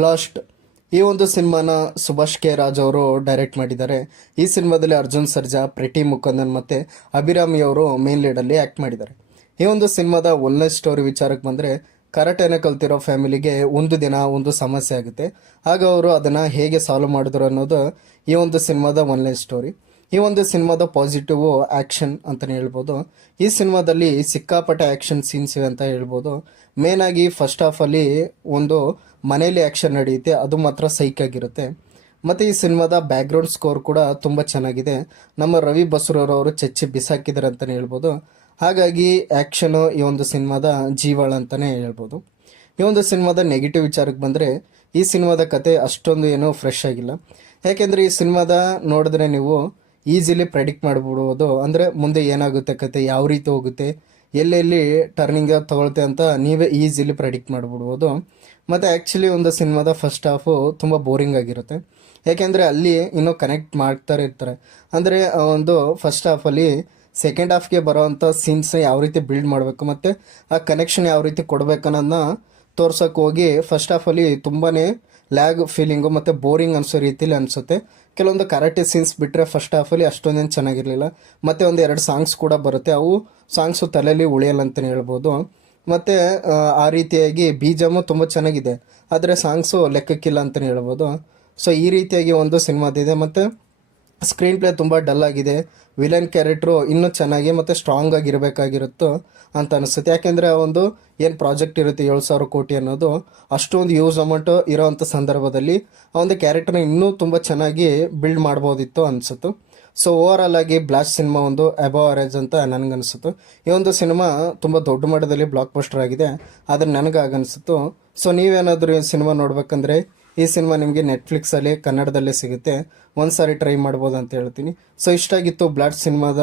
Blast ಈ ಒಂದು ಸಿನಿಮಾನ ಸುಭಾಷ್ ಕೆ ರಾಜ್ ಅವರು ಡೈರೆಕ್ಟ್ ಮಾಡಿದ್ದಾರೆ. ಈ ಸಿನಿಮಾದಲ್ಲಿ ಅರ್ಜುನ್ ಸರ್ಜಾ, ಪ್ರೀತಿ ಮುಕಂದನ್ ಮತ್ತೆ ಅಭಿರಾಮಿ ಅವರು ಮೇನ್ ಲೀಡಲ್ಲಿ ಆ್ಯಕ್ಟ್ ಮಾಡಿದ್ದಾರೆ. ಈ ಒಂದು ಸಿನಿಮಾದ ಒಳ್ಳೆ ಸ್ಟೋರಿ ವಿಚಾರಕ್ಕೆ ಬಂದರೆ, ಕರಾಟೆನ ಕಲ್ತಿರೋ ಫ್ಯಾಮಿಲಿಗೆ ಒಂದು ದಿನ ಒಂದು ಸಮಸ್ಯೆ ಆಗುತ್ತೆ. ಆಗ ಅವರು ಅದನ್ನು ಹೇಗೆ ಸಾಲ್ವ್ ಮಾಡಿದ್ರು ಅನ್ನೋದು ಈ ಒಂದು ಸಿನಿಮಾದ ಒಳ್ಳೆ ಸ್ಟೋರಿ. ಈ ಒಂದು ಸಿನಿಮಾದ ಪಾಸಿಟಿವ್ ಆ್ಯಕ್ಷನ್ ಅಂತಲೇ ಹೇಳ್ಬೋದು. ಈ ಸಿನಿಮಾದಲ್ಲಿ ಸಿಕ್ಕಾಪಟ್ಟೆ ಆ್ಯಕ್ಷನ್ ಸೀನ್ಸ್ ಇವೆ ಅಂತ ಹೇಳ್ಬೋದು. ಮೇನ್ ಆಗಿ ಫಸ್ಟ್ ಹಾಫಲ್ಲಿ ಒಂದು ಮನೇಲಿ ಆ್ಯಕ್ಷನ್ ನಡೆಯುತ್ತೆ, ಅದು ಮಾತ್ರ ಸೈಕ್ ಆಗಿರುತ್ತೆ. ಮತ್ತು ಈ ಸಿನಿಮಾದ ಬ್ಯಾಕ್ಗ್ರೌಂಡ್ ಸ್ಕೋರ್ ಕೂಡ ತುಂಬ ಚೆನ್ನಾಗಿದೆ. ನಮ್ಮ ರವಿ ಬಸ್ರೂರವರು ಚೆಚ್ಚಿ ಬಿಸಾಕಿದ್ದಾರೆ ಅಂತಲೇ ಹೇಳ್ಬೋದು. ಹಾಗಾಗಿ ಆ್ಯಕ್ಷನು ಈ ಒಂದು ಸಿನಿಮಾದ ಜೀವಾಳ ಅಂತಲೇ ಹೇಳ್ಬೋದು. ಈ ಒಂದು ಸಿನಿಮಾದ ನೆಗೆಟಿವ್ ವಿಚಾರಕ್ಕೆ ಬಂದರೆ, ಈ ಸಿನಿಮಾದ ಕತೆ ಅಷ್ಟೊಂದು ಏನೂ ಫ್ರೆಶ್ ಆಗಿಲ್ಲ. ಯಾಕೆಂದರೆ ಈ ಸಿನಿಮಾದ ನೋಡಿದ್ರೆ ನೀವು ಈಸಿಲಿ ಪ್ರೆಡಿಕ್ಟ್ ಮಾಡಿಬಿಡ್ಬೋದು. ಅಂದರೆ ಮುಂದೆ ಏನಾಗುತ್ತೆ, ಕತೆ ಯಾವ ರೀತಿ ಹೋಗುತ್ತೆ, ಎಲ್ಲೆಲ್ಲಿ ಟರ್ನಿಂಗ್ ತಗೊಳುತ್ತೆ ಅಂತ ನೀವೇ ಈಸಿಲಿ ಪ್ರೆಡಿಕ್ಟ್ ಮಾಡಿಬಿಡ್ಬೋದು. ಮತ್ತು ಆ್ಯಕ್ಚುಲಿ ಒಂದು ಸಿನಿಮಾದ ಫಸ್ಟ್ ಹಾಫು ತುಂಬ ಬೋರಿಂಗ್ ಆಗಿರುತ್ತೆ. ಯಾಕೆಂದರೆ ಅಲ್ಲಿ ಇನ್ನೂ ಕನೆಕ್ಟ್ ಮಾಡ್ತಾರೆ ಇರ್ತಾರೆ. ಅಂದರೆ ಒಂದು ಫಸ್ಟ್ ಹಾಫಲ್ಲಿ ಸೆಕೆಂಡ್ ಹಾಫ್ಗೆ ಬರೋವಂಥ ಸೀನ್ಸ್ನ ಯಾವ ರೀತಿ ಬಿಲ್ಡ್ ಮಾಡಬೇಕು ಮತ್ತು ಆ ಕನೆಕ್ಷನ್ ಯಾವ ರೀತಿ ಕೊಡಬೇಕು ಅನ್ನೋದನ್ನ ತೋರ್ಸೋಕೆ ಹೋಗಿ ಫಸ್ಟ್ ಹಾಫಲ್ಲಿ ತುಂಬಾ ಲ್ಯಾಗ್ ಫೀಲಿಂಗು ಮತ್ತು ಬೋರಿಂಗ್ ಅನಿಸೋ ರೀತಿಲಿ ಅನಿಸುತ್ತೆ. ಕೆಲವೊಂದು ಕರಾಟೆ ಸೀನ್ಸ್ ಬಿಟ್ಟರೆ ಫಸ್ಟ್ ಹಾಫಲ್ಲಿ ಅಷ್ಟೊಂದೇನು ಚೆನ್ನಾಗಿರಲಿಲ್ಲ. ಮತ್ತು ಒಂದು 2 ಸಾಂಗ್ಸ್ ಕೂಡ ಬರುತ್ತೆ, ಅವು ಸಾಂಗ್ಸು ತಲೆಯಲ್ಲಿ ಉಳಿಯಲ್ಲ ಅಂತಲೇ ಹೇಳ್ಬೋದು. ಮತ್ತು ಆ ರೀತಿಯಾಗಿ ಬೀಜಮು ತುಂಬ ಚೆನ್ನಾಗಿದೆ, ಆದರೆ ಸಾಂಗ್ಸು ಲೆಕ್ಕಕ್ಕಿಲ್ಲ ಅಂತಲೇ ಹೇಳ್ಬೋದು. ಸೊ ಈ ರೀತಿಯಾಗಿ ಒಂದು ಸಿನಿಮಾದಿದೆ. ಮತ್ತು ಸ್ಕ್ರೀನ್ ಪ್ಲೇ ತುಂಬ ಡಲ್ ಆಗಿದೆ. ವಿಲನ್ ಕ್ಯಾರೆಕ್ಟ್ರು ಇನ್ನೂ ಚೆನ್ನಾಗಿ ಮತ್ತು ಸ್ಟ್ರಾಂಗ್ ಆಗಿರಬೇಕಾಗಿರುತ್ತೋ ಅಂತ ಅನಿಸುತ್ತೆ. ಯಾಕೆಂದರೆ ಆ ಒಂದು ಏನು ಪ್ರಾಜೆಕ್ಟ್ ಇರುತ್ತೆ 7,000 ಕೋಟಿ ಅನ್ನೋದು, ಅಷ್ಟೊಂದು ಯೂಸ್ ಅಮೌಂಟು ಇರೋವಂಥ ಸಂದರ್ಭದಲ್ಲಿ ಆ ಒಂದು ಕ್ಯಾರೆಕ್ಟರ್ನ ಇನ್ನೂ ತುಂಬ ಚೆನ್ನಾಗಿ ಬಿಲ್ಡ್ ಮಾಡ್ಬೋದಿತ್ತು ಅನಿಸುತ್ತೆ. ಸೊ ಓವರಾಲ್ ಆಗಿ ಬ್ಲಾಸ್ಟ್ ಸಿನಿಮಾ ಒಂದು ಅಬವ್ ಅವರೇಜ್ ಅಂತ ನನಗನ್ನಿಸುತ್ತೆ. ಈ ಒಂದು ಸಿನಿಮಾ ತುಂಬ ದೊಡ್ಡ ಮಟ್ಟದಲ್ಲಿ ಬ್ಲಾಕ್ ಬಸ್ಟರ್ ಆಗಿದೆ, ಆದರೆ ನನಗೆ ಆಗನ್ನಿಸುತ್ತು. ಸೊ ನೀವೇನಾದರೂ ಈ ಸಿನಿಮಾ ನೋಡ್ಬೇಕಂದ್ರೆ ಈ ಸಿನಿಮಾ ನಿಮಗೆ ನೆಟ್ಫ್ಲಿಕ್ಸಲ್ಲಿ ಕನ್ನಡದಲ್ಲೇ ಸಿಗುತ್ತೆ, ಒಂದು ಸಾರಿ ಟ್ರೈ ಮಾಡ್ಬೋದು ಅಂತ ಹೇಳ್ತೀನಿ. ಸೊ ಇಷ್ಟಾಗಿತ್ತು ಬ್ಲಾಸ್ಟ್ ಸಿನಿಮಾದ